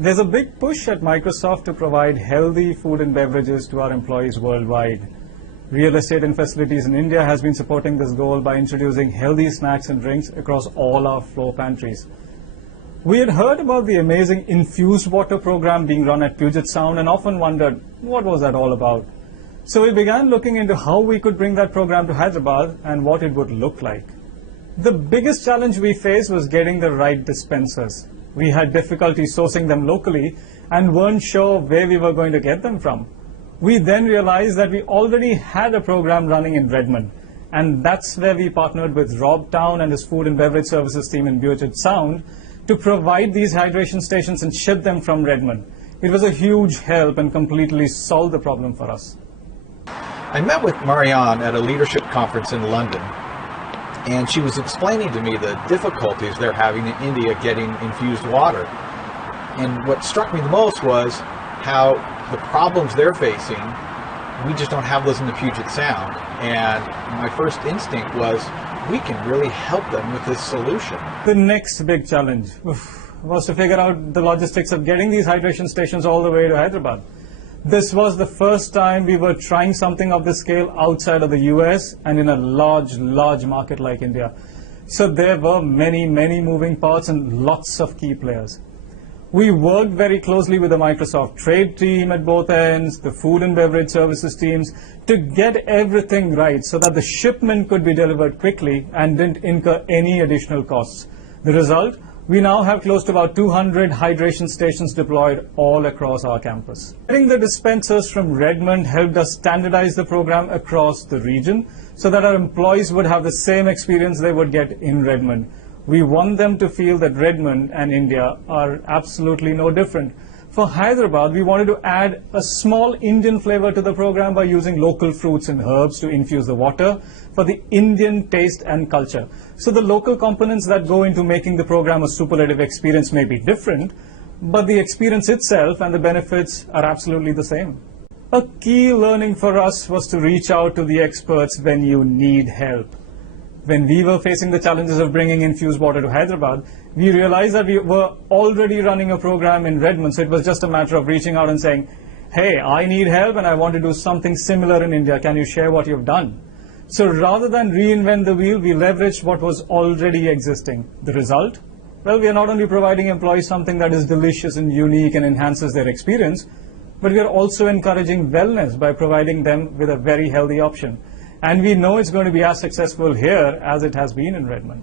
There's a big push at Microsoft to provide healthy food and beverages to our employees worldwide. Real Estate and Facilities in India has been supporting this goal by introducing healthy snacks and drinks across all our floor pantries. We had heard about the amazing Infused water program being run at Puget Sound and often wondered, what was that all about? So we began looking into how we could bring that program to Hyderabad and what it would look like. The biggest challenge we faced was getting the right dispensers. We had difficulty sourcing them locally and weren't sure where we were going to get them from. We then realized that we already had a program running in Redmond, and that's where we partnered with Rob Town and his food and beverage services team in Puget Sound to provide these hydration stations and ship them from Redmond. It was a huge help and completely solved the problem for us. I met with Marianne at a leadership conference in London, and she was explaining to me the difficulties they're having in India getting infused water. And what struck me the most was how the problems they're facing, we just don't have those in the Puget Sound. And my first instinct was, we can really help them with this solution. The next big challenge was to figure out the logistics of getting these hydration stations all the way to Hyderabad. This was the first time we were trying something of this scale outside of the US and in a large market like India. So there were many moving parts and lots of key players. We worked very closely with the Microsoft trade team at both ends, the food and beverage services teams, to get everything right so that the shipment could be delivered quickly and didn't incur any additional costs. The result? We now have close to about 200 hydration stations deployed all across our campus. Getting the dispensers from Redmond helped us standardize the program across the region so that our employees would have the same experience they would get in Redmond. We want them to feel that Redmond and India are absolutely no different. For Hyderabad, we wanted to add a small Indian flavor to the program by using local fruits and herbs to infuse the water for the Indian taste and culture. So the local components that go into making the program a superlative experience may be different, but the experience itself and the benefits are absolutely the same. A key learning for us was to reach out to the experts when you need help. When we were facing the challenges of bringing infused water to Hyderabad, we realized that we were already running a program in Redmond, so it was just a matter of reaching out and saying, hey, I need help and I want to do something similar in India. Can you share what you've done? So rather than reinvent the wheel, we leveraged what was already existing. The result? Well, we are not only providing employees something that is delicious and unique and enhances their experience, but we are also encouraging wellness by providing them with a very healthy option. And we know it's going to be as successful here as it has been in Redmond.